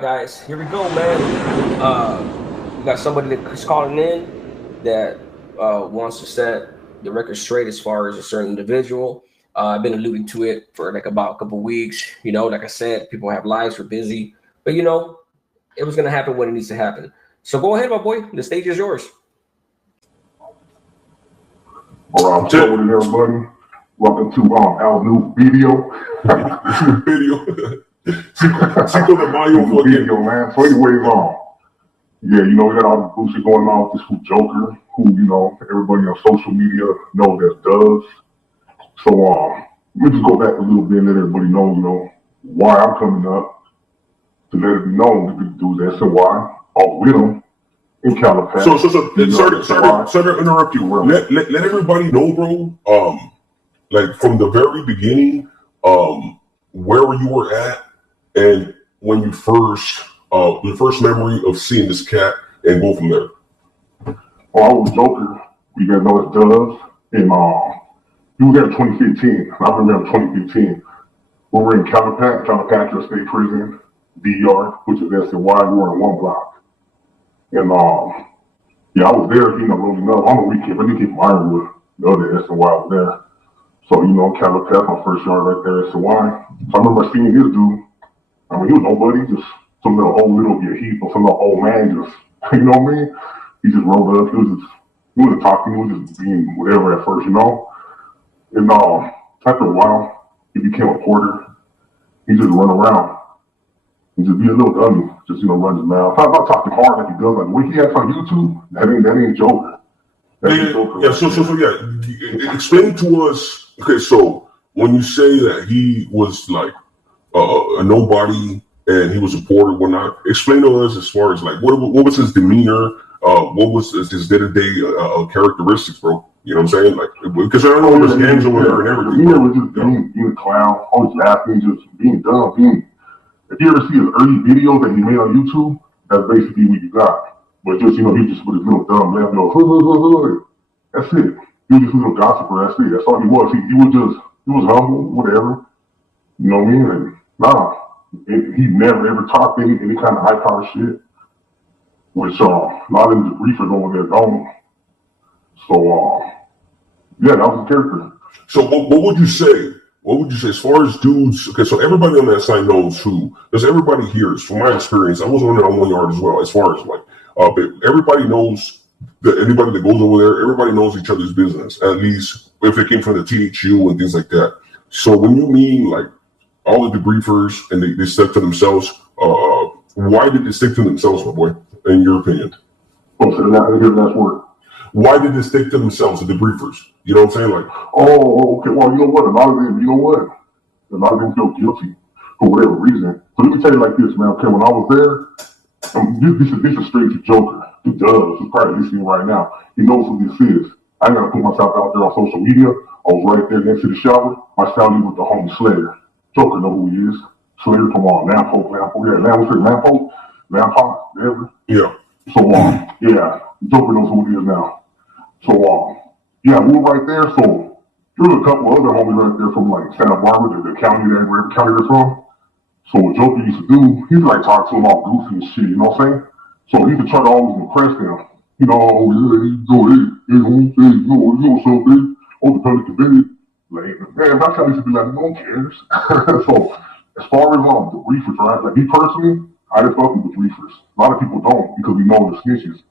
Guys, here we go, man. We got somebody that's calling in that wants to set the record straight as far as a certain individual. I've been alluding to it for like about a couple weeks. Like I said, people have lives, we're busy, but it was gonna happen when it needs to happen. So go ahead, my boy. The stage is yours. All right, I'm chilling with everybody. Welcome to our new video. Video. Cinco de Mayo for video, man. So anyways, we got all the bullshit going on with this who Joker, who, everybody on social media know that does. So let me just go back a little bit and let everybody know, why I'm coming up, to let it be known that the dudes that's and why, all with them in California. Sorry to interrupt you. Let everybody know, bro. Like from the very beginning, where you were at, and when you first, your first memory of seeing this cat, and go from there. Oh, I was Joker. You guys know it's Doves, and he was there in 2015. I remember 2015. We were in Calipatria State Prison, DR, which is SNY. We were in one block, and I was there. Rolling up on the weekend, but they keep Ironwood. The other SNY was there. So, Calipatria, my first yard right there at SNY. So I remember seeing this dude. I mean, he was nobody, just some little heap or some little old man, just, you know what I mean? He just rolled up. He wasn't talking, he was just being whatever at first, And after a while, he became a porter. He just run around. He just be a little dummy, just, run his mouth. I'm not talking hard like he does, like what he has on YouTube, that ain't Joker. Explain to us, okay, so when you say that he was like, a nobody, and he was a porter, whatnot. Explain to us as far as like what was his demeanor, what was his day-to-day characteristics, bro. You know what I'm saying? Like because I know there's gangs over there and everything. Demeanor was just being a clown, always laughing, just being dumb. If you ever see his early videos that he made on YouTube, that's basically what you got. But just he just with his little dumb laugh, that's it. He was just a little gossiper. That's it. That's all he was. He was humble, whatever. You know what I mean? And, he never ever talked any kind of high power shit, which a lot of the briefers over there don't. So that was his character. So what would you say? What would you say as far as dudes? Okay, so everybody on that side knows who, because everybody hears. From my experience, I was on there on 1 yard as well. As far as like, but everybody knows that anybody that goes over there, everybody knows each other's business. At least if they came from the THU and things like that. So when you mean like all the debriefers and they stick to themselves, why did they stick to themselves, my boy, in your opinion? Oh, so here's the last word. Why did they stick to themselves, the debriefers? You know what I'm saying? Like, okay, well, you know what? A lot of them feel guilty for whatever reason. So let me tell you like this, man. Okay, when I was there, this is straight to Joker. He does. He's probably listening right now. He knows who this is. I ain't gotta put myself out there on social media. I was right there next to the shower. My shower with the homie Slayer. Joker know who he is. Slayer, come on, Lamppost, whatever. Yeah. So, Joker knows who it is now. So, we were right there. So, there was a couple other homies right there from like Santa Barbara, the county wherever county they're from. So, what Joker used to do, he'd like talk to them all goofy and shit, you know what I'm saying? So, he would try to always impress them. You know, something. Oh, the public debate. Like, man, my family should be like, no one cares. So, as far as the briefers, right? Like, me personally, I just fuck with the briefers. A lot of people don't because we know the snitches.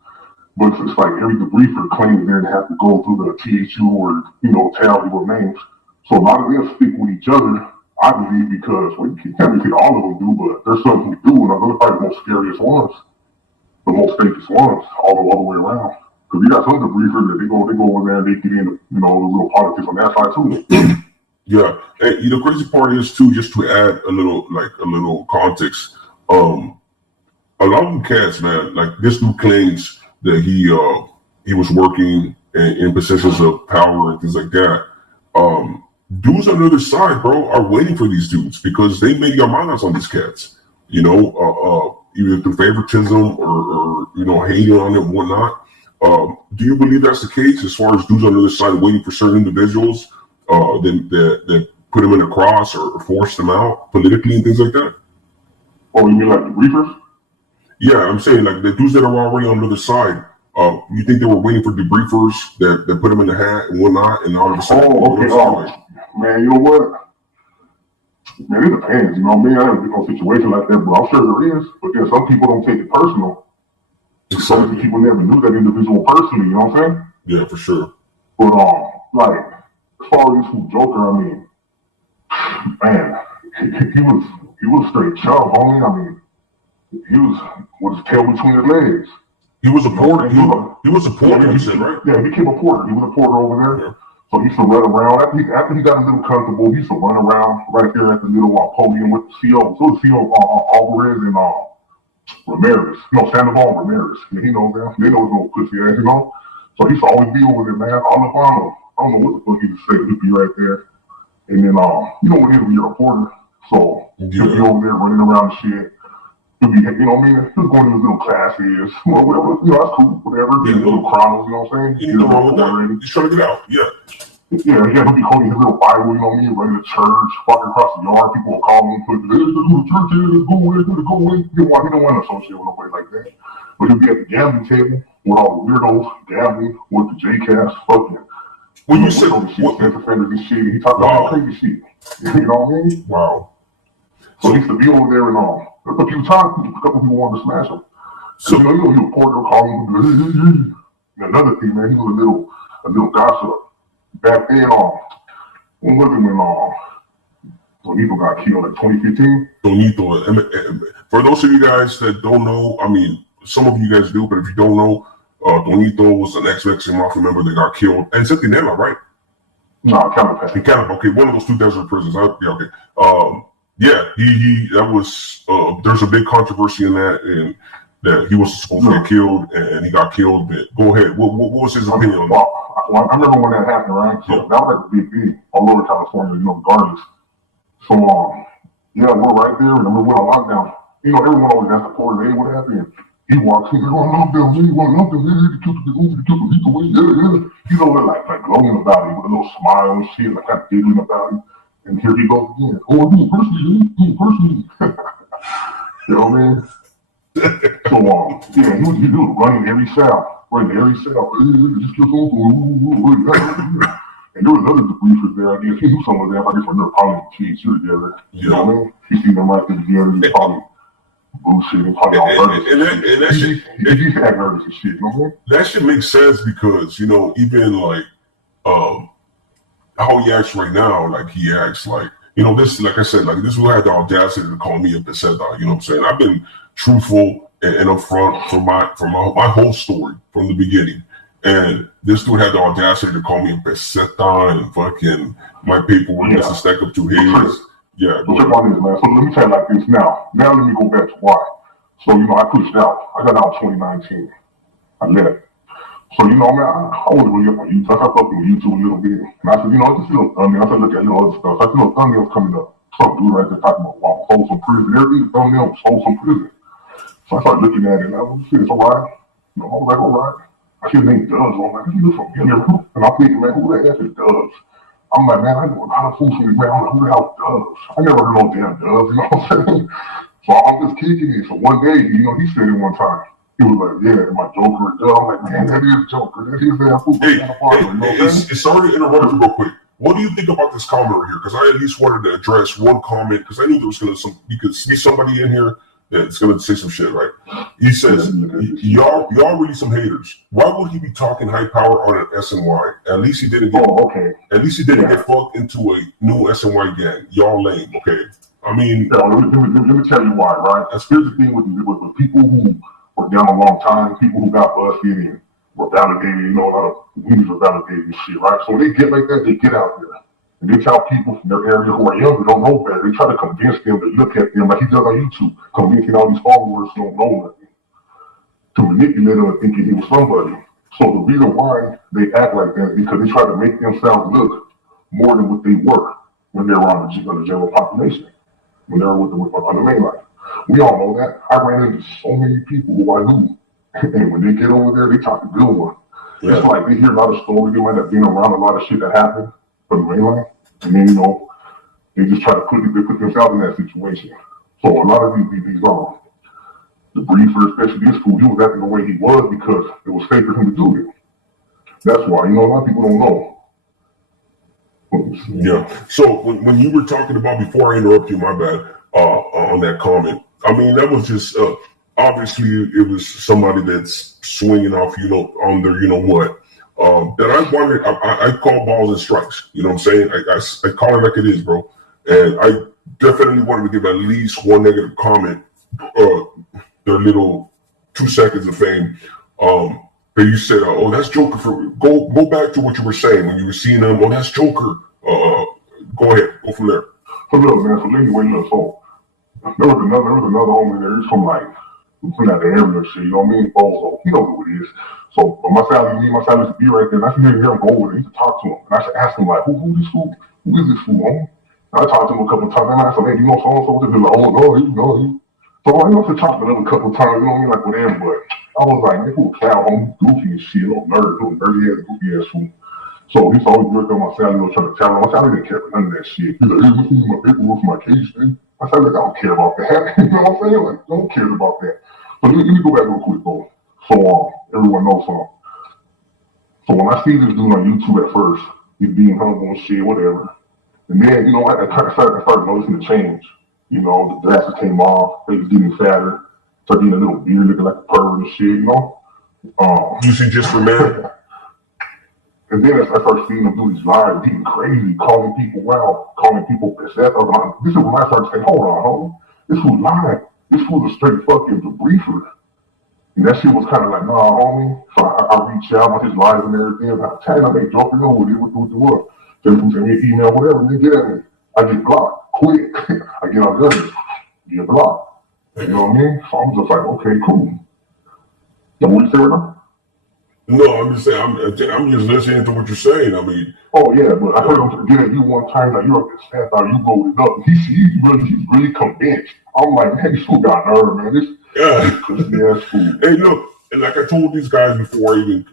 But it's like every debriefer claims they're to have to go through the THU or, tell people names. So, a lot of them stick with each other, I believe, because, well, you can't really say all of them do, but there's some who do, and those are probably the most scariest ones. The most fakest ones, all the way around. Because you got some debriefers that they go over there and they get into, the little politics on that side too. Yeah, and the crazy part is too, just to add a little context. A lot of them cats, man, like this dude claims that he was working in positions of power and things like that. Dudes on the other side, bro, are waiting for these dudes because they make llamadas on these cats. Either through favoritism or hating on them and whatnot. Do you believe that's the case as far as dudes on the other side waiting for certain individuals that put them in a cross or force them out politically and things like that? Oh, you mean like the briefers? Yeah, I'm saying like the dudes that are already on the other side. You think they were waiting for debriefers that put them in the hat and whatnot, and all of a sudden, Oh, okay. Man, you know what? Man, it depends. You know what I mean? I haven't been in a situation like that, but I'm sure there is. But then some people don't take it personal. Some of these people never knew that individual personally. You know what I'm saying? Yeah, for sure. But like as far as this who Joker, I mean, man, he was straight chub, homie. I mean, he was with his tail between his legs. He was a porter. He was a porter. Yeah, You said, right? Yeah, he became a porter. He was a porter over there. Yeah. So he used to run around. After he got a little comfortable, he used to run around right there at the little podium with the CO. So the CO Alvarez and Ramirez. No, Sandoval and Ramirez. Yeah, he knows them. They know his little pussy ass, you know. So he used to always be over there, man. All up on him. I don't know what the fuck he would say. He'd be right there. And then, you know what it is when you're a reporter. So he'll be over there running around and shit. He'll be, you know what I mean? He'll go into his little classes. Well, whatever. You know, that's cool. Whatever. Get his little chronos, you know what I'm saying? He's trying to get out. Yeah. Yeah, he'll be holding his little Bible, you know what I mean? Running to church, walking across the yard. People will call him, this is who the church is, let's go away, let's go away. He don't want to associate with nobody like that. But he'll be at the gambling table with all the weirdos gambling with the JCast, fucking. When you said sex offenders and shit, he talked about crazy shit. You know what I mean? Wow. So he used to be over there and all. A few times, a couple people wanted to smash him. So you know, he was porter calling him. And another thing, man, he was a little gossip. Back then, when was it when Donito got killed, like 2015? Donito. For those of you guys that don't know, I mean, some of you guys do, but if you don't know, Donito was an ex-Mexican mafia member that got killed. And Centinela, right? No, Calipat. In Calipat, okay, one of those 2 desert prisons. Yeah, okay. He that was, there's a big controversy in that, and that he was supposed to get killed, and he got killed. But go ahead. What was his opinion on that? Well, I remember when that happened, right? So that was like a big deal all over California, you know, regardless. So, yeah, we're right there, and we're on lockdown. You know, everyone always asks the porter, hey, what happened? He walks in, they're on lockdown, he want lockdown, he killed the away, yeah. You know, like glowing about it with a little smile and shit, like kind of giggling about it. And here he goes again. Oh, I'm doing personally. You know what I mean? So, yeah, he was running every cell. Just kill someone. And there was other debriefers there, I guess. He knew some of them, I guess, when they were probably cheese together. You know what I mean? He seen them right there together, he probably bullshitting, probably all nervous. And that shit, he had nervous and shit, you know what I mean? That shit makes sense because, you know, even like, how he acts right now, like he acts like, you know, this, like I said, like this who had the audacity to call me a peseta, you know what I'm saying? I've been truthful and upfront from my whole story from the beginning. And this dude had the audacity to call me a peseta and fucking my paperwork doesn't stack up to his. Yeah. So check on this, man. So let me tell you like this now. Now let me go back to why. So, you know, I pushed out. I got out in 2019. I left. So, you know, man, I wasn't really up on YouTube. I started fucking with YouTube a little bit. And I said, you know, it's just a little thumbnail. I started looking at other stuff. I said, you know, thumbnails coming up. Some dude right there talking about, wow, Folsom Prison. Everything, thumbnail was Folsom Prison. So I started looking at it and I was like, it's all right. You know, I was like, all right. I see his name Dubs. I'm like, you from here? And I'm thinking, man, who the heck is Dubs? I'm like, man, I know a lot of fools from this, man. I'm like, who the hell is Dubs? I never heard no damn Dubs, you know what I'm saying? So I'm just kicking it. So one day, you know, he said it one time. He was like, yeah, my Joker is Dub. I'm like, man, that is Joker. That is that fool. It's sorry to interrupt you real quick. What do you think about this comment right here? Because I at least wanted to address one comment because I knew there was going to be somebody in here that's going to say some shit, right? He says, y'all really some haters. Why would he be talking high power on an SNY? At least he didn't get At least he didn't get fucked into a new SNY gang. Y'all lame, okay? I mean, let me tell you why, right? Here's the thing with people who were down a long time, people who got busted and were validated, you know, a lot of news were validated and shit, right? So when they get like that, they get out there. And they tell people from their area who are younger, don't know better. They try to convince them to look at them like he does on YouTube, convincing all these followers who don't know nothing, to manipulate them and thinking he was somebody. So the reason why they act like that is because they try to make themselves look more than what they were when they were on the general population, when they were on the main line. We all know that. I ran into so many people who I knew. And when they get over there, they talk a good one. Yeah. It's like they hear a lot of stories. They might have been around a lot of shit that happened from the main line. And then, you know, they just try to put themselves in that situation. So a lot of these the briefer, especially this fool, he was acting the way he was because it was safe for him to do it. That's why, a lot of people don't know. Yeah. So when you were talking about, before I interrupt you, my bad, on that comment, I mean, that was just, obviously it was somebody that's swinging off, on their, what. That I wanted, I call balls and strikes. You know what I'm saying? I call it like it is, bro. And I definitely wanted to give at least one negative comment, their little 2 seconds of fame. But you said, "Oh, that's Joker." Go back to what you were saying when you were seeing them. Oh, that's Joker. Go ahead, go from there. So look, man. So anyway, look. So there was another homie there. He's from that area and shit. You know what I mean? Bozo. He knows who it is. So my salary used to be right there. And I should hear him go over there. I used to talk to him. And I should ask him like, who this fool? Who is this fool, homie? And I talked to him a couple of times. And I asked him, hey, you know so and so? He's like, oh no, he. So I used to talk to him a couple of times. You know what I mean? Like whatever, but. I was like, man, who a cow, homie, goofy and shit, little nerd, little nerdy ass, goofy ass fool. So he's always worked on my salary, trying to tell him. My salary didn't care for none of that shit. He's like, hey, this is my paperwork for my case, man. I said, like, I don't care about that. You know what I'm saying? Like, I don't care about that. So let me go back real quick, though. So everyone knows him. So when I see this dude on YouTube at first, he's being humble and shit, whatever. And then, I started noticing the change. The glasses came off, face was getting fatter. Started getting a little beard looking like a pervert and shit, You see, just for man. And then I started seeing him do these lives, getting crazy, calling people out, calling people possessed. This is when I started saying, hold on, homie. This fool's lying. This fool's a straight fucking debriefer. And that shit was kind of like, nah, homie. So I reach out on his lives and everything. I tell him, hey, Joker, what what? So he send me an email, whatever, and then get at me. I get blocked, quick. I get on guns, get blocked. You know what I mean? So I'm just like, okay, cool. Now, what you say right now? No, I'm just saying, I'm just listening to what you're saying. I mean, oh yeah, but I heard him get at you one time that you're up to stand out, you rolled it up. He's really convinced. I'm like, man, this fool got nerve, man. This fool. Hey, look, and like I told these guys before I even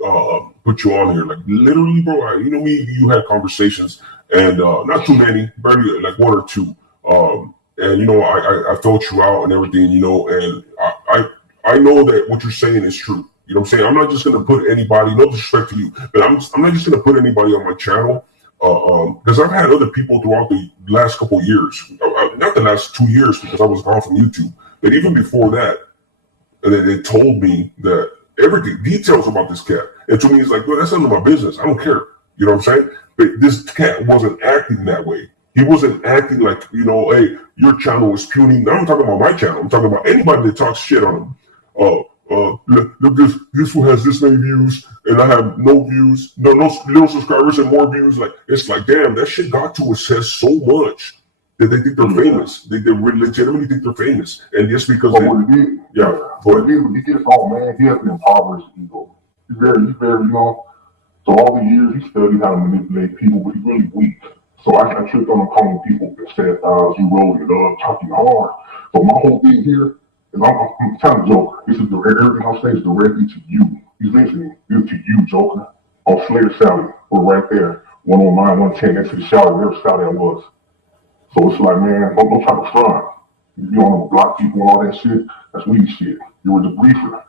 put you on here, like literally, bro, you had conversations, and not too many, barely like one or two. And I felt you out and everything, and I know that what you're saying is true. You know what I'm saying? I'm not just gonna put anybody, no disrespect to you, but I'm not just gonna put anybody on my channel, because I've had other people throughout the last couple of years, not the last 2 years because I was gone from YouTube, but even before that, they told me that everything, details about this cat, and to me it's like, well, that's none of my business. I don't care. You know what I'm saying? But this cat wasn't acting that way. He wasn't acting like, hey, your channel was puny. Now I'm talking about my channel. I'm talking about anybody that talks shit on him. Look, this one has this many views, and I have no views, no little subscribers and more views. Like, it's like, damn, that shit got to us says so much that they think they're famous. They really legitimately think they're famous, and just because what it did, he gets on, man. He has an impoverished ego. He's very, so all the years he studied how to manipulate people, but he's really weak. So I tripped on him calling people pedophiles, you rolled it up, talking hard. But my whole thing here is I'm telling Joker, this is everything I'm saying is directly to you. He's listening. This is to you, Joker. On Flair Sally, we're right there. 109, 110, next to the shower, wherever Sally that was. So it's like, man, don't try to front. You don't want to block people and all that shit. That's weed shit. You're a debriefer.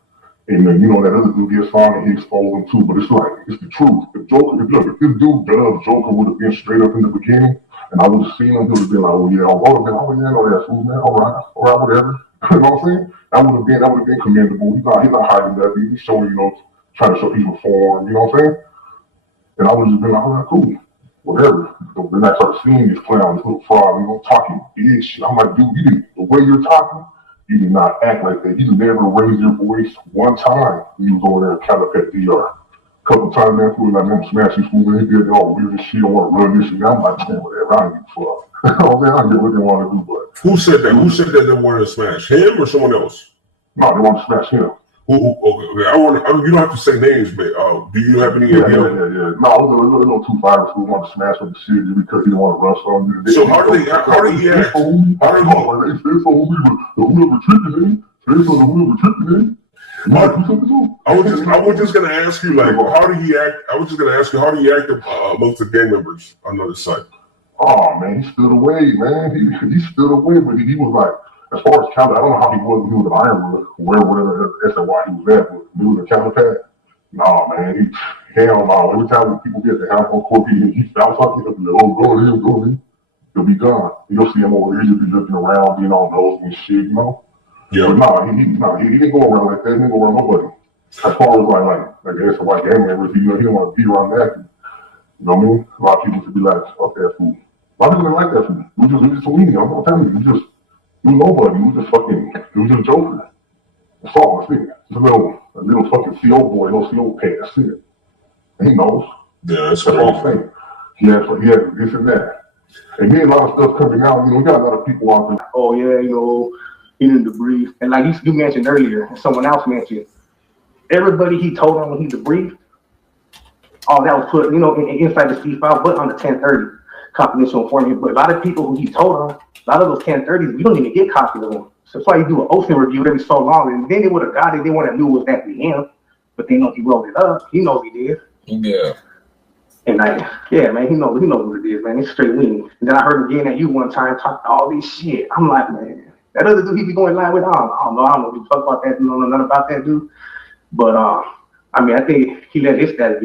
And then, that other dude gets on and he exposed him too. But it's like, it's the truth. If this dude does, Joker would have been straight up in the beginning, and I would have seen him, he would have been like, oh yeah, I would have been, oh yeah, I know that fool, man. All right, whatever. You know what I'm saying? That would have been commendable. He's not hiding that. He's showing, trying to show he's reformed. You know what I'm saying? And I would have just been like, all right, cool. Whatever. Then I started seeing this clown, this little fraud, talking big shit. I'm like, dude, the way you're talking, you did not act like that. You never raised your voice one time when you was over there at Calicut DR. A couple of times, man, fool like, man, smash this fool, man. He did all weird as shit. I want to run this shit. I'm like, man, whatever. I don't give a fuck. You know what I'm saying? I don't get what they want to do, but. Who said that? Who said that they wanted to smash? Him or someone else? No, they want to smash him. Okay. You don't have to say names, but do you have any idea? Yeah. No, it was a little too far. Who wanted to smash up the shit just because he didn't want to run something. So how did he act? They said so, whoever tripping in. I was just gonna ask you, like, how did he act? I was just gonna ask you, how did he act amongst the gang members on the other side? Oh man, he stood away, man. He stood away, but he was like, as far as counter, I don't know how he was when he was at Ironwood, wherever SNY he was at, but he was a counterpart. Nah, man, hell no. Every time when people get the half on court, he found something, he'll be like, oh, go ahead, go ahead. He'll be gone. You'll see him over there, he'll be looking around, being on those and shit, you know? Yeah. But he didn't go around like that. He didn't go around nobody. As far as like the SNY gang members, he don't want to be around that. You know what I mean? A lot of people could be like, fuck that fool. A lot of people didn't like that fool. We just weenie. I'm not telling you. You nobody. You just a joker. That's all. That's it. Just a little fucking CO boy, little CO pants. That's it. And he knows. Yeah, that's all I'm saying. He has this and that. And then a lot of stuff coming out. We got a lot of people out there. Oh yeah, he didn't debrief. And like you mentioned earlier, and someone else mentioned, everybody he told on when he debriefed, all that was put, inside the C file, but on the 1030 confidential informant. But a lot of people who he told on, a lot of those 1030s, we don't even get copies of them. So that's why you do an ocean review every so long, and then they would have got it. They would have knew it was actually him, but they know he wrote it up. He knows he did. Yeah. And yeah, man, he knows what it is, man. It's straight weenie. And then I heard him getting at you one time talking all this shit. I'm like, man, that other dude he be going line with, I don't know what the fuck about that. Don't know nothing about that dude. But I think he let his status,